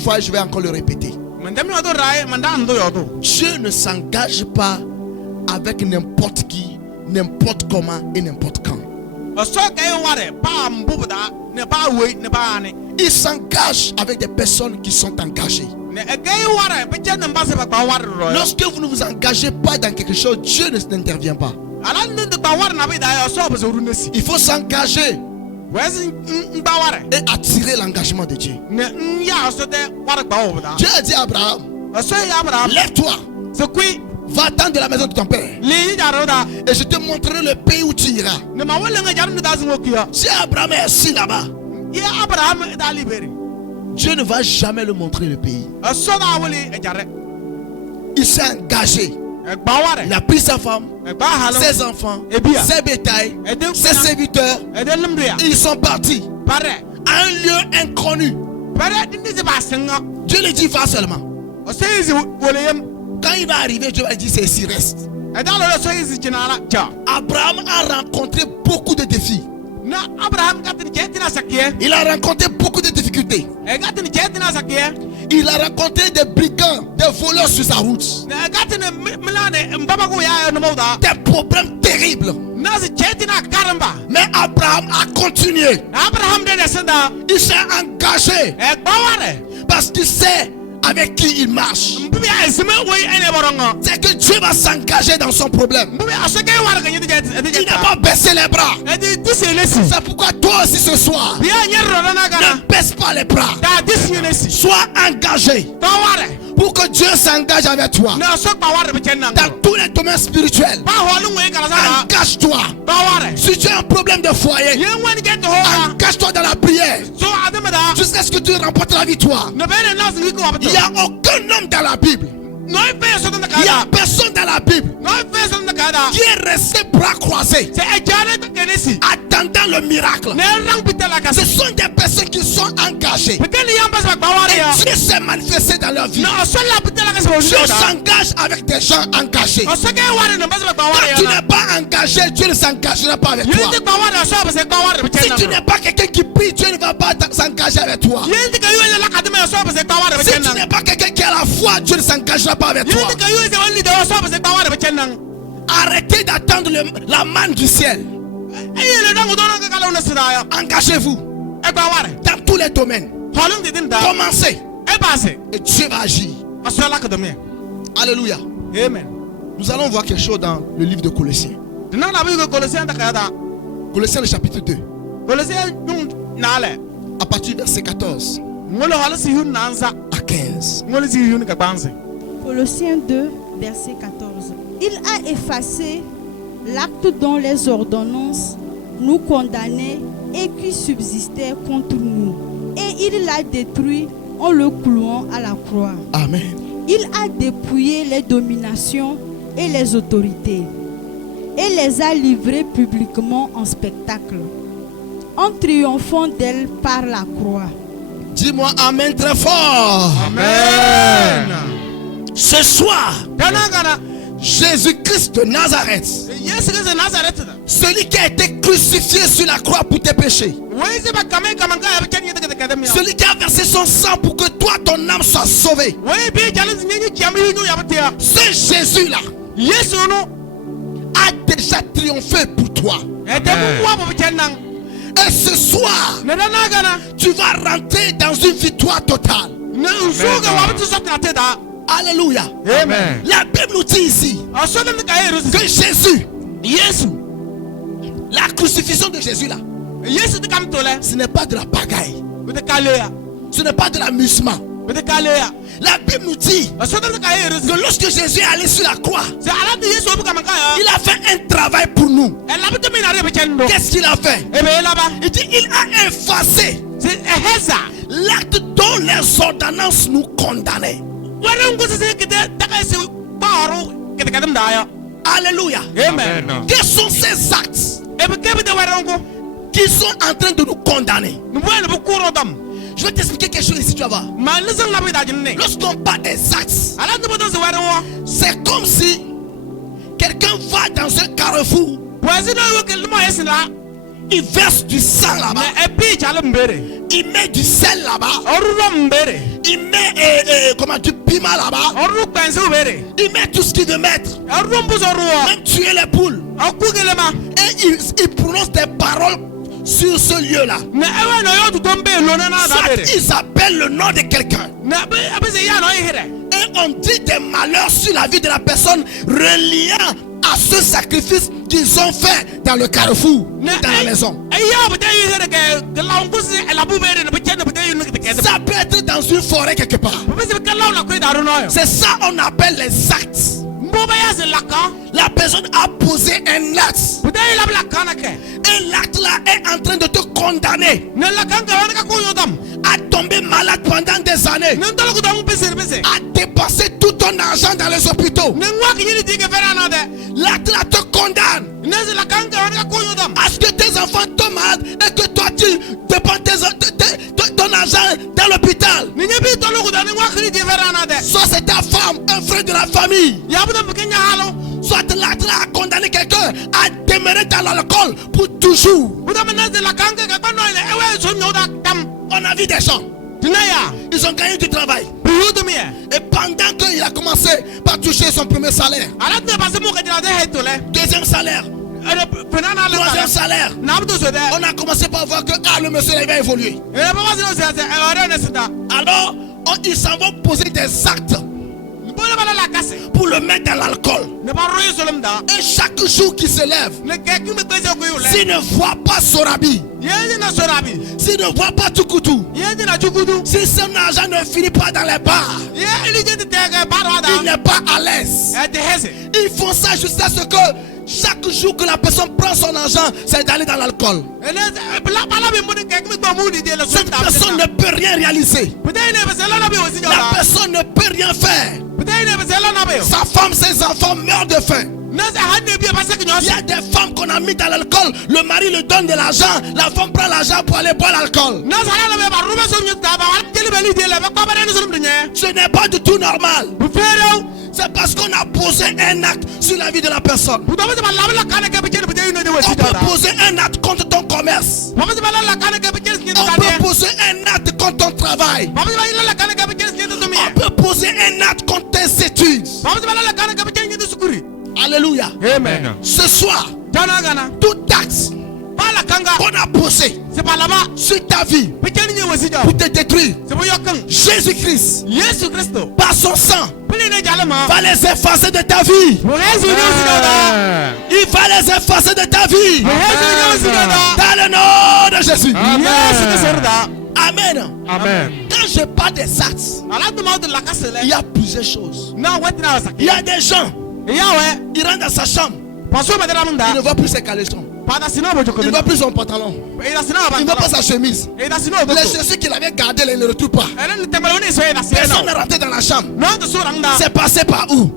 fois et je vais encore le répéter. Dieu ne s'engage pas avec n'importe qui, n'importe comment et n'importe quand. Il s'engage avec des personnes qui sont engagées. Lorsque vous ne vous engagez pas dans quelque chose, Dieu n'intervient pas. Il faut s'engager et attirer l'engagement de Dieu. Dieu a dit à Abraham, lève-toi, va-t'en de la maison de ton père et je te montrerai le pays où tu iras. Si Abraham est assis là-bas, Dieu ne va jamais le montrer le pays. Il s'est engagé. Il a pris sa femme, ses enfants, ses bétails, ses serviteurs. Ils sont partis à un lieu inconnu. Dieu lui dit va seulement. Quand il va arriver, Dieu va dire c'est ici, reste. Abraham a rencontré beaucoup de défis. Il a rencontré beaucoup de difficultés. Il a rencontré des brigands, des voleurs sur sa route. Des problèmes terribles. Mais Abraham a continué. Il s'est engagé parce qu'il sait avec qui il marche. C'est que Dieu va s'engager dans son problème. Il n'a pas baissé les bras. C'est pourquoi toi aussi ce soir, ne baisse pas les bras. Sois engagé pour que Dieu s'engage avec toi dans tous les domaines spirituels. Engage-toi. Si tu as un problème de foyer, engage-toi dans la prière jusqu'à ce que tu remportes la victoire. Il n'y a aucun homme dans la Bible, il n'y a personne dans la Bible qui est resté bras croisés attendant le miracle. Ce sont des personnes qui sont engagées et Dieu s'est manifesté dans leur vie. Dieu s'engage avec des gens engagés. Quand tu n'es pas engagé, Dieu ne s'engagera pas avec toi. Si tu n'es pas quelqu'un qui prie, Dieu ne va pas s'engager avec toi. Si tu n'es pas quelqu'un qui a la foi, Dieu ne s'engagera pas avec toi. Arrêtez d'attendre la manne du ciel. Engagez-vous dans tous les domaines. Commencez et Dieu va agir. Alléluia. Amen. Nous allons voir quelque chose dans le livre de Colossiens. Colossiens le chapitre 2. À partir du verset 14 à 15. Colossiens 2, verset 14. Il a effacé l'acte dont les ordonnances nous condamnaient et qui subsistait contre nous. Et il l'a détruit en le clouant à la croix. Amen. Il a dépouillé les dominations et les autorités et les a livrées publiquement en spectacle, en triomphant d'elles par la croix. Dis-moi Amen très fort. Amen. Ce soir, Jésus-Christ de Nazareth, celui qui a été crucifié sur la croix pour tes péchés, celui qui a versé son sang pour que toi, ton âme soit sauvée, ce Jésus-là a déjà triomphé pour toi. Et ce soir, tu vas rentrer dans une victoire totale. Alléluia. Amen. La Bible nous dit ici que Jésus, la crucifixion de Jésus là, ce n'est pas de la pagaille, ce n'est pas de l'amusement. La Bible nous dit que lorsque Jésus est allé sur la croix, il a fait un travail pour nous. Qu'est-ce qu'il a fait? Il dit il a effacé l'acte dont les ordonnances nous condamnaient. Alléluia. Amen. Quels sont ces actes qui sont en train de nous condamner? Je vais t'expliquer quelque chose ici, tu vas voir. Lorsqu'on parle des actes, c'est comme si quelqu'un va dans un carrefour Il verse du sang là-bas. Il met du sel là-bas. Il met du piment là-bas. Il met tout ce qu'il veut mettre. Même tuer les poules. Et il prononce des paroles sur ce lieu-là. Soit ils appellent le nom de quelqu'un. Et on dit des malheurs sur la vie de la personne reliant à ce sacrifice qu'ils ont fait dans le carrefour, dans la maison. Ça peut être dans une forêt quelque part. C'est ça qu'on appelle les actes. La personne a posé un acte. Et l'acte là est en train de te condamner à tomber malade pendant des années, à dépenser tout ton argent dans les hôpitaux. L'acte là te condamne à ce que tes enfants tombent malades et que toi tu dépenses ton argent dans l'hôpital. Soit c'est ta femme, un frère de la famille. Soit l'acte là a condamné quelqu'un à demeurer dans l'alcool pour toujours. On a vu des gens. Ils ont gagné du travail. Et pendant qu'il a commencé par toucher son premier salaire, deuxième salaire, troisième salaire, on a commencé par voir que le monsieur il va évoluer. Alors ils s'en vont poser des actes pour le mettre dans l'alcool. Et chaque jour qu'il se lève, s'il ne voit pas Sorabi, s'il ne voit pas Tukutu, si son argent ne finit pas dans les bars, il n'est pas à l'aise. Ils font ça jusqu'à ce que chaque jour que la personne prend son argent, c'est d'aller dans l'alcool. Cette personne ne peut rien réaliser. La personne ne peut rien faire. Sa femme, ses enfants meurent de faim. Il y a des femmes qu'on a mis dans l'alcool. Le mari lui donne de l'argent. La femme prend l'argent pour aller boire l'alcool. Ce n'est pas du tout normal. C'est parce qu'on a posé un acte sur la vie de la personne. On peut poser un acte contre ton commerce. On peut poser un acte contre ton travail. On peut poser un acte contre tes études. Alléluia. Amen. Ce soir, tout acte qu'on a posé sur ta vie pour te détruire, Jésus-Christ, par son sang, va les effacer de ta vie. Il va les effacer de ta vie. Dans le nom de Jésus. Amen. Amen. Quand je parle des actes, il y a plusieurs choses. Il y a des gens, ils rentrent dans sa chambre, il ne voit plus ses caleçons, il ne voit plus son pantalon, il ne voit pas sa chemise. Les chaussures qu'il avait gardées, il ne les retrouve pas. Personne n'est rentré dans la chambre. C'est passé par où?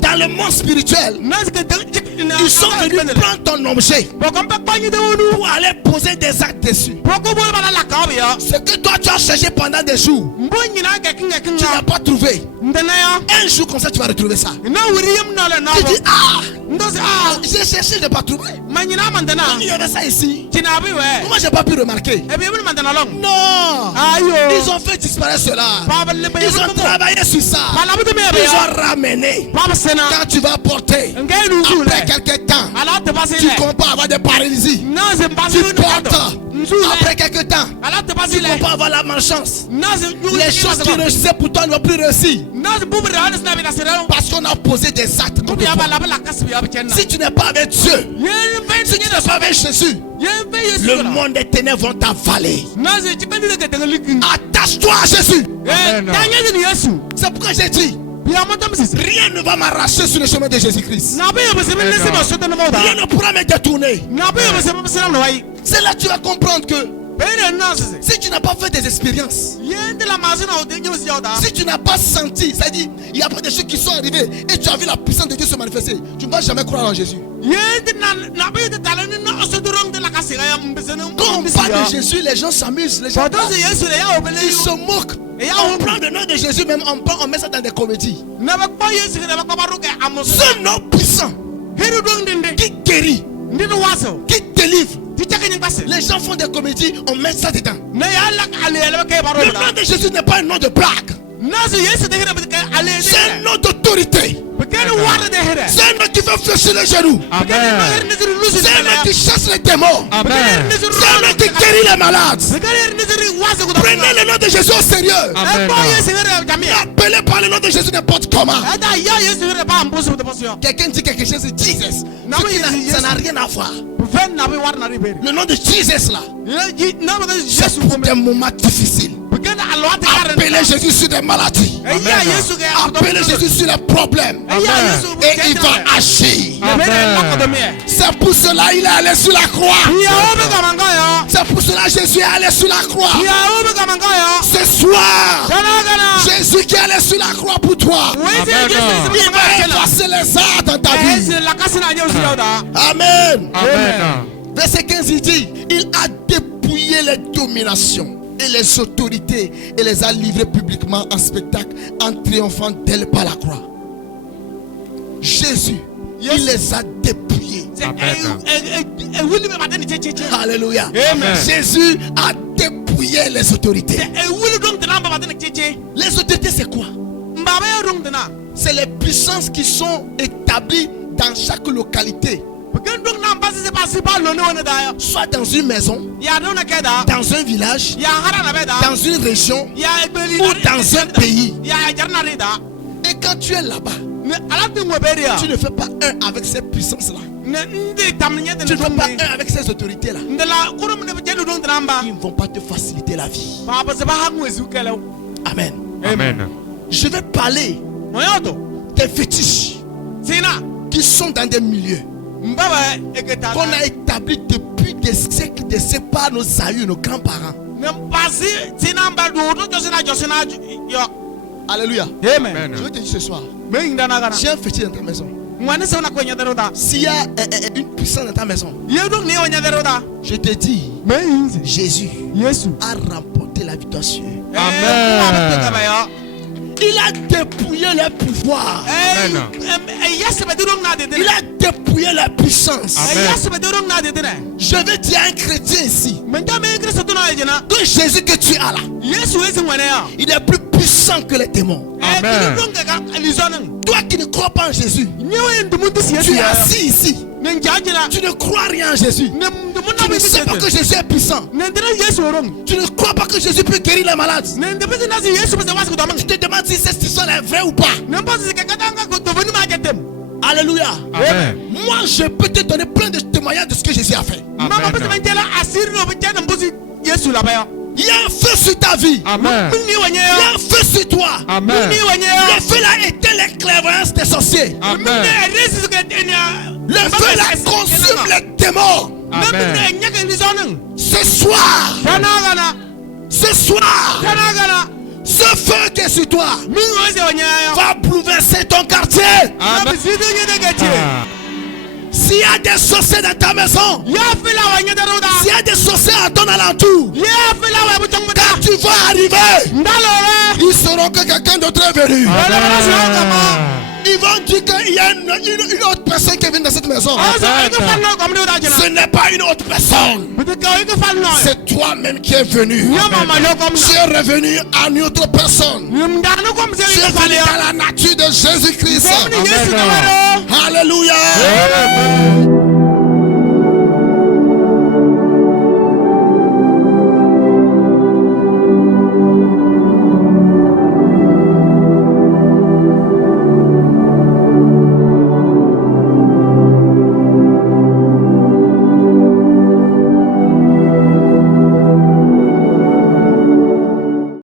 Dans le monde spirituel. Ils sont venus prendre ton objet pour aller poser des actes dessus. Ce que toi tu as cherché pendant des jours, tu n'as pas trouvé. Un jour comme ça tu vas retrouver ça. Tu dis j'ai cherché, je n'ai pas trouvé. Il y avait ça ici. Moi j'ai pas pu remarquer. Non. Ils ont fait disparaître cela. Ils ont travaillé sur ça. Ils ont ramené. Quand tu vas porter, après quelques temps, tu comprends avoir des paralysies. Tu portes. Après quelques temps, tu ne vas pas avoir la malchance. Les choses qui réussissaient pour toi ne vont plus réussir. Parce qu'on a posé des actes. Si tu n'es pas avec Dieu, si tu n'es pas avec Jésus, le monde des ténèbres vont t'avaler. Attache-toi à Jésus. C'est pourquoi j'ai dit, rien ne va m'arracher sur le chemin de Jésus-Christ. Rien ne pourra me détourner. C'est là que tu vas comprendre que si tu n'as pas fait des expériences, si tu n'as pas senti, c'est-à-dire il n'y a pas de choses qui sont arrivées et tu as vu la puissance de Dieu se manifester, tu ne vas jamais croire en Jésus. Quand on parle de Jésus, les gens s'amusent, les gens ils se moquent. On prend le nom de Jésus, même on met ça dans des comédies. Ce nom puissant qui guérit, qui délivre, Les gens font des comédies, on met ça dedans. Le nom de Jésus n'est pas un nom de blague. C'est un nom d'autorité. C'est un nom qui fait fléchir les genoux. C'est un nom qui chasse les démons. C'est un nom qui guérit les malades. Prenez le nom de Jésus au sérieux. Appelez par le nom de Jésus n'importe comment. Quelqu'un dit quelque chose de Jesus. Ça n'a rien à voir. Le nom de Jesus là, c'est pour des moments difficiles. Appelez Jésus sur des maladies. Appelez Jésus sur les problèmes. Et il va agir. C'est pour cela qu'il est allé sur la croix. C'est pour cela que Jésus est allé sur la croix. Ce soir, Jésus qui est allé sur la croix pour toi, il va effacer les arts dans ta vie. Amen. Verset 15, il dit, il a dépouillé les dominations et les autorités et les a livrés publiquement en spectacle en triomphant d'elle par la croix. Jésus, il les a dépouillés. Alléluia. Jésus a dépouillé les autorités. Les autorités, c'est quoi? C'est les puissances qui sont établies dans chaque localité. Soit dans une maison, dans un village, dans une région ou dans un pays. Et quand tu es là-bas, tu ne fais pas un avec ces puissances-là. Tu ne fais pas un avec ces autorités-là. Ils ne vont pas te faciliter la vie. Amen. Amen. Je vais parler des fétiches qui sont dans des milieux qu'on a établis depuis des siècles, des siècles par nos aïeux, nos grands-parents. Alléluia. Amen. Je vais te dire ce soir, j'ai un fétiche dans ta maison. S'il y a une puissance dans ta maison, je te dis, Jésus a remporté la victoire sur eux. Amen. Il a dépouillé leur pouvoir. Il a dépouillé leur puissance. Je vais dire à un chrétien ici que Jésus que tu as là, il est plus puissant que les démons. Amen. Toi qui ne crois pas en Jésus, tu es assis ici. Tu ne crois rien en Jésus. Tu ne sais pas que Jésus est puissant. Tu ne crois pas que Jésus peut guérir les malades. Tu te demandes si cette histoire est vraie ou pas. Alléluia. Amen. Moi je peux te donner plein de témoignages de ce que Jésus a fait. Il y a un feu sur ta vie. Amen. Il y a un feu sur toi. Amen. Le feu là était les clairvoyances des sorciers. Amen. Le feu là consume les démons. Amen. Ce soir, ce feu qui est sur toi va bouleverser ton quartier. Amen. S'il y a des sorciers dans ta maison, s'il y a des sorciers à ton alentour, quand tu vas arriver, ils sauront que quelqu'un d'autre est venu. Ils vont dire qu'il y a une autre personne qui vient dans cette maison. Ce n'est pas une autre personne. C'est toi-même qui es venu. Tu es revenu à une autre personne. Tu es venu à la nature de Jésus-Christ. Alléluia.